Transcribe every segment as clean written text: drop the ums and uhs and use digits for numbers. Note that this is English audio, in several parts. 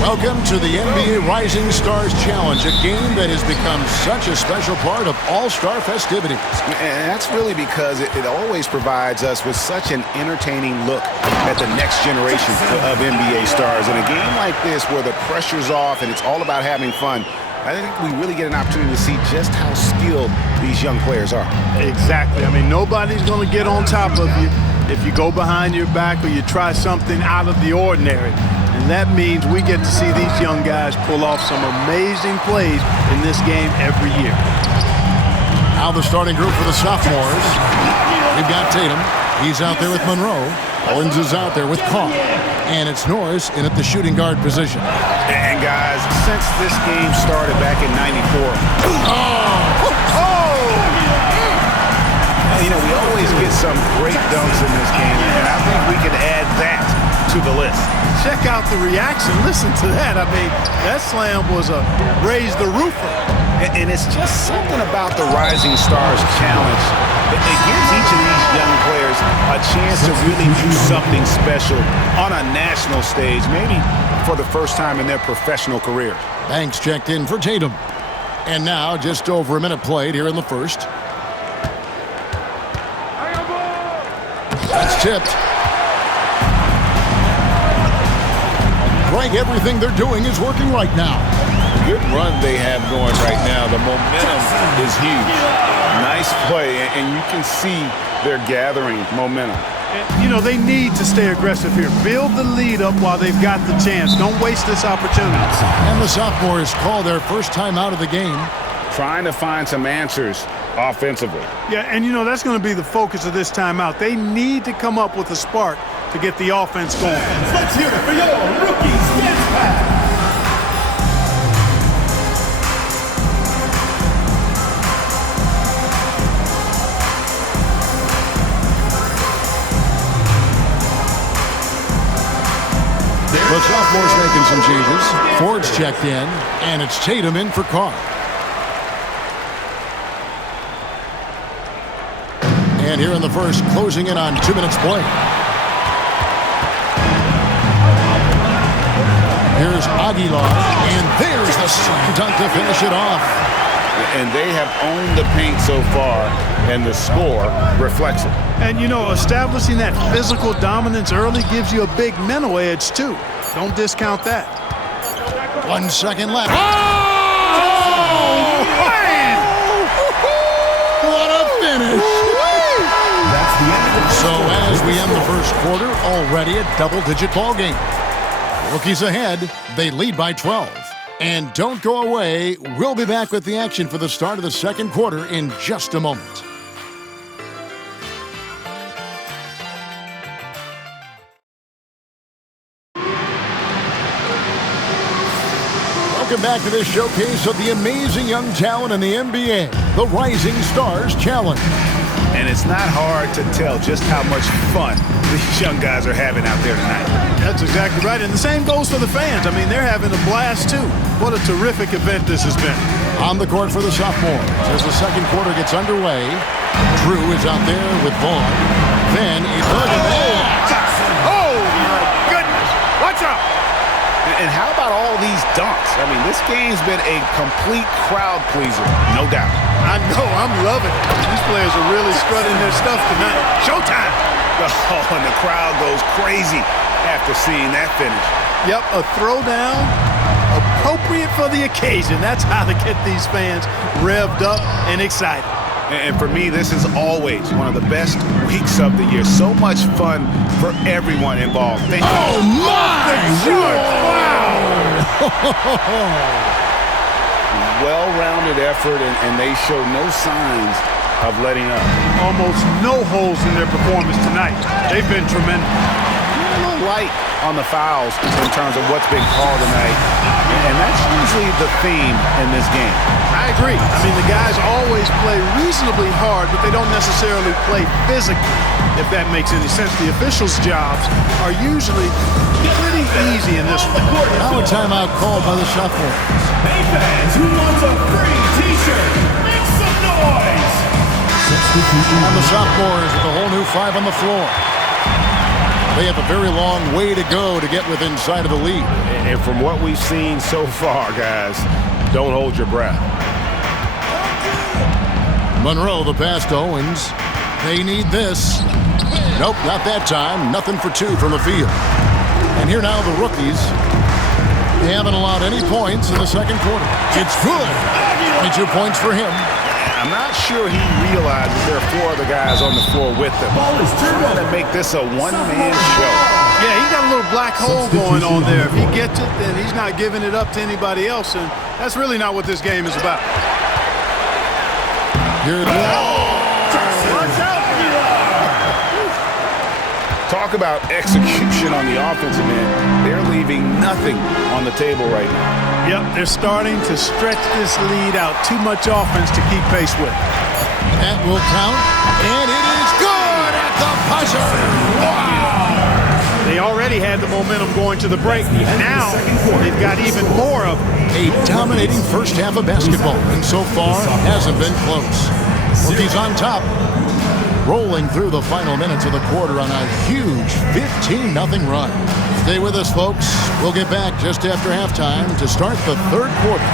Welcome to the NBA Rising Stars Challenge, a game that has become such a special part of All-Star festivities. And that's really because it always provides us with such an entertaining look at the next generation of NBA stars. In a game like this where the pressure's off and it's all about having fun, I think we really get an opportunity to see just how skilled these young players are. Exactly. I mean, nobody's going to get on top of you if you go behind your back or you try something out of the ordinary. And that means we get to see these young guys pull off some amazing plays in this game every year. Now the starting group for the sophomores. We've got Tatum. He's out there with Monroe. Owens is out there with Carr. And it's Norris in at the shooting guard position. And guys, since this game started back in '94, you know, we always get some great dunks in this game, and I think we can add that to the list. Check out the reaction. Listen to that. I mean, that slam was a raise the roofer. And it's just something about the Rising Stars Challenge. It gives each of these young players a chance to really do something special on a national stage, maybe for the first time in their professional career. Banks checked in for Tatum. And now just over a minute played here in the first. That's tipped. Greg, everything they're doing is working right now. Good run they have going right now. The momentum is huge. Nice play, and you can see they're gathering momentum. You know, they need to stay aggressive here. Build the lead up while they've got the chance. Don't waste this opportunity. And the sophomores call their first time out of the game. Trying to find some answers offensively. Yeah, and you know, that's going to be the focus of this timeout. They need to come up with a spark to get the offense going. Let's hear it for your rookie stance back. The sophomores making some changes. Ford's checked in, and it's Tatum in for Carr. And here in the first, closing in on 2 minutes play. Here's Aguilar, and there's the slam dunk to finish it off. And they have owned the paint so far, and the score reflects it. And, you know, establishing that physical dominance early gives you a big mental edge, too. Don't discount that. 1 second left. Oh, man! What a finish. That's the end of the So as we end the first quarter, already a double-digit ball game. Rookies ahead, they lead by 12. And don't go away, we'll be back with the action for the start of the second quarter in just a moment. Welcome back to this showcase of the amazing young talent in the NBA, the Rising Stars Challenge. And it's not hard to tell just how much fun these young guys are having out there tonight. That's exactly right. And the same goes for the fans. I mean, they're having a blast, too. What a terrific event this has been. On the court for the sophomores as the second quarter gets underway. Drew is out there with Vaughn. Then it's Oh, my goodness. Watch out. And how about all these dunks? I mean, this game's been a complete crowd pleaser, no doubt. I know. I'm loving it. These players are really strutting their stuff tonight. Showtime. Oh, and the crowd goes crazy after seeing that finish. Yep, a throwdown appropriate for the occasion. That's how to get these fans revved up and excited. And for me, this is always one of the best weeks of the year. So much fun for everyone involved. Thank you. Oh, my! Wow! Well-rounded effort, and they show no signs of letting up. Almost no holes in their performance tonight. They've been tremendous. A little light on the fouls in terms of what's been called tonight. And that's usually the theme in this game. I agree. I mean, the guys always play reasonably hard, but they don't necessarily play physically, if that makes any sense. The officials' jobs are usually pretty easy in this one. Now a timeout called by the sophomores. Hey fans, who wants a free t-shirt? Make some noise! And the sophomores with a whole new 5 on the floor. They have a very long way to go to get within sight of the lead. And from what we've seen so far, guys, don't hold your breath. Monroe, the pass to Owens. They need this. Nope, not that time. Nothing for two from the field. And here now the rookies. They haven't allowed any points in the second quarter. It's good. 22 points for him. I'm not sure he realizes there are four other guys on the floor with him. Trying to make this a one-man show. Yeah, he's got a little black hole going on there. If he gets it, then he's not giving it up to anybody else, and that's really not what this game is about. Here it Talk about execution on the offensive end. They're leaving nothing on the table right now. Yep, they're starting to stretch this lead out. Too much offense to keep pace with. That will count, and it is good at the buzzer. Wow! They already had the momentum going to the break. Now they've got even more of it. A dominating first half of basketball, and so far hasn't been close. Rookies on top, rolling through the final minutes of the quarter on a huge 15-0 run. Stay with us, folks. We'll get back just after halftime to start the third quarter.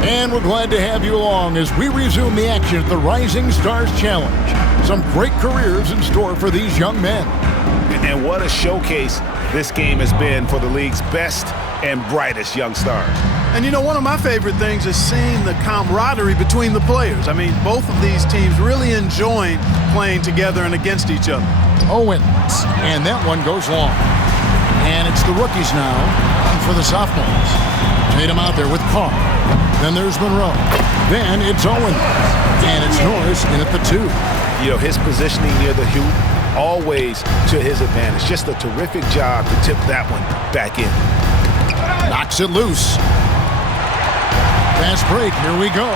And we're glad to have you along as we resume the action at the Rising Stars Challenge. Some great careers in store for these young men. And what a showcase this game has been for the league's best and brightest young stars. And you know, one of my favorite things is seeing the camaraderie between the players. I mean, both of these teams really enjoying playing together and against each other. Owens, and that one goes long. And it's the rookies now for the sophomores. Tatum out there with Carr. Then there's Monroe. Then it's Owens. And it's Norris in at the two. You know, his positioning near the hoop, always to his advantage. Just a terrific job to tip that one back in. Knocks it loose. Fast break. Here we go.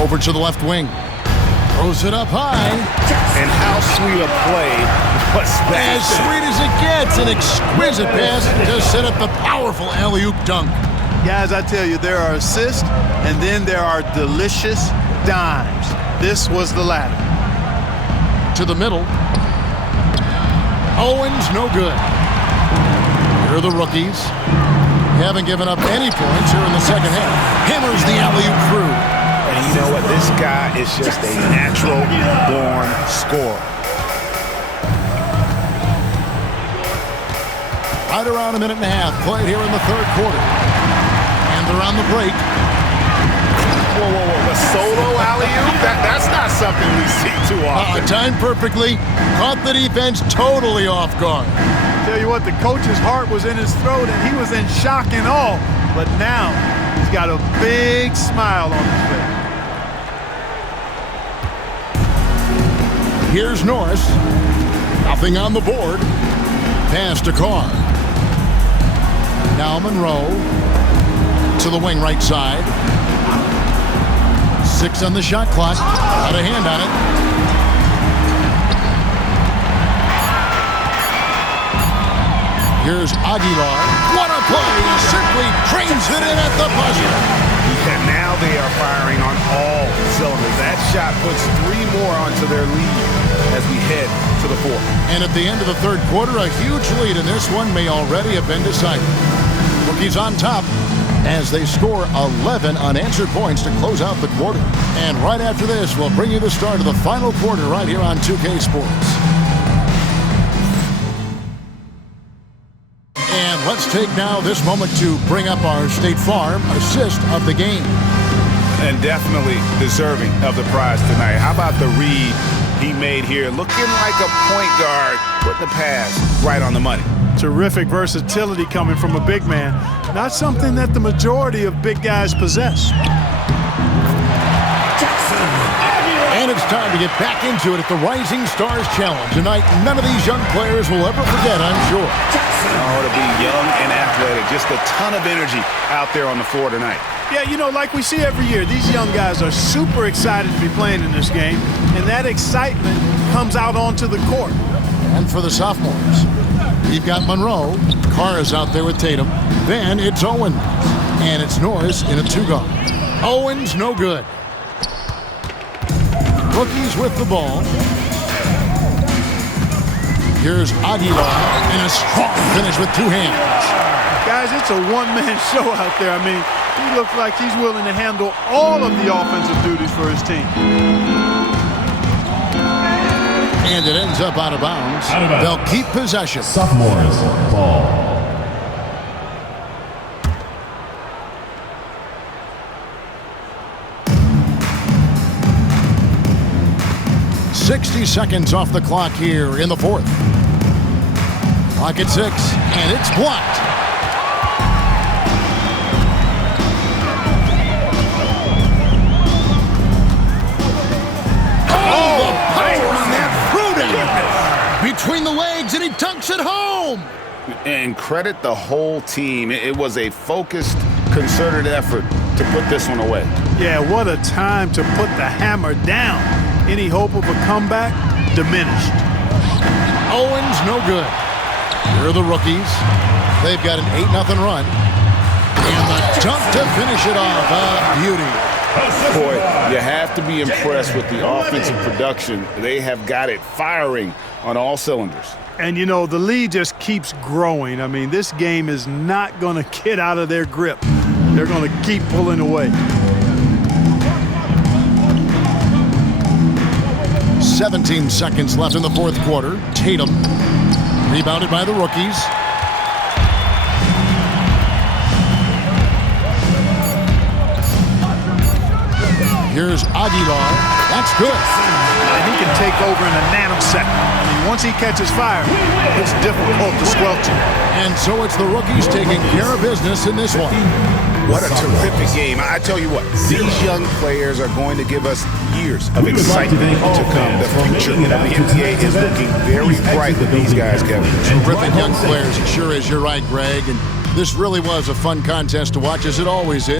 Over to the left wing. Throws it up high. And how sweet a play was that? As sweet as it gets. An exquisite pass to set up the powerful alley-oop dunk. Guys, I tell you, there are assists, and then there are delicious dimes. This was the latter. To the middle. Owens, no good. Here are the rookies. Haven't given up any points here in the second half. Hammers the alley-oop through. And you know what? This guy is just a natural-born scorer. Right around a minute and a half played here in the third quarter. And they're on the break. Whoa, whoa, whoa. The solo alley-oop? That's not something we see too often. Timed perfectly. Caught the defense totally off guard. Tell you what, the coach's heart was in his throat, and he was in shock and awe. But now he's got a big smile on his face. Here's Norris. Nothing on the board. Pass to Carr. Now Monroe to the wing right side. 6 on the shot clock. Got a hand on it. Here's Aguilar. What a play! He simply trains it in at the buzzer. And now they are firing on all cylinders. That shot puts 3 more onto their lead as we head to the fourth. And at the end of the third quarter, a huge lead in this one may already have been decided. Rookies on top as they score 11 unanswered points to close out the quarter. And right after this, we'll bring you the start of the final quarter right here on 2K Sports. And let's take now this moment to bring up our State Farm assist of the game. And definitely deserving of the prize tonight. How about the read he made here. Looking like a point guard, putting the pass right on the money. Terrific versatility coming from a big man. Not something that the majority of big guys possess. And it's time to get back into it at the Rising Stars Challenge. Tonight, none of these young players will ever forget, I'm sure. Oh, to be young and athletic. Just a ton of energy out there on the floor tonight. Yeah, you know, like we see every year, these young guys are super excited to be playing in this game, and that excitement comes out onto the court. And for the sophomores, we've got Monroe. Carr is out there with Tatum. Then it's Owens. And it's Norris in a two-guard. Owens, no good. Rookies with the ball. Here's Aguilar in a strong finish with two hands. Guys, it's a one-man show out there. I mean, he looks like he's willing to handle all of the offensive duties for his team. And it ends up out of bounds. They'll keep possession. Sophomores ball. 60 seconds off the clock here in the fourth. Clock at 6, and it's blocked. Oh, the power on that Fruity! Between the legs, and he dunks it home! And credit the whole team. It was a focused, concerted effort to put this one away. Yeah, what a time to put the hammer down. Any hope of a comeback? Diminished. Owens, no good. Here are the rookies. They've got an 8-0 run. And the dunk to finish it off. A beauty. Boy, you have to be impressed with the offensive production. They have got it firing on all cylinders. And, you know, the lead just keeps growing. I mean, this game is not going to get out of their grip. They're going to keep pulling away. 17 seconds left in the fourth quarter. Tatum, rebounded by the rookies. Here's Aguilar. That's good. And he can take over in a nanosecond. I mean, once he catches fire, it's difficult to squelch him. And so it's the rookies taking care of business in this one. What a terrific game. I tell you what, these young players are going to give us years of excitement to come. The future of the NBA is looking very bright with these guys, Kevin. Terrific young players, it sure is. You're right, Greg. And this really was a fun contest to watch, as it always is.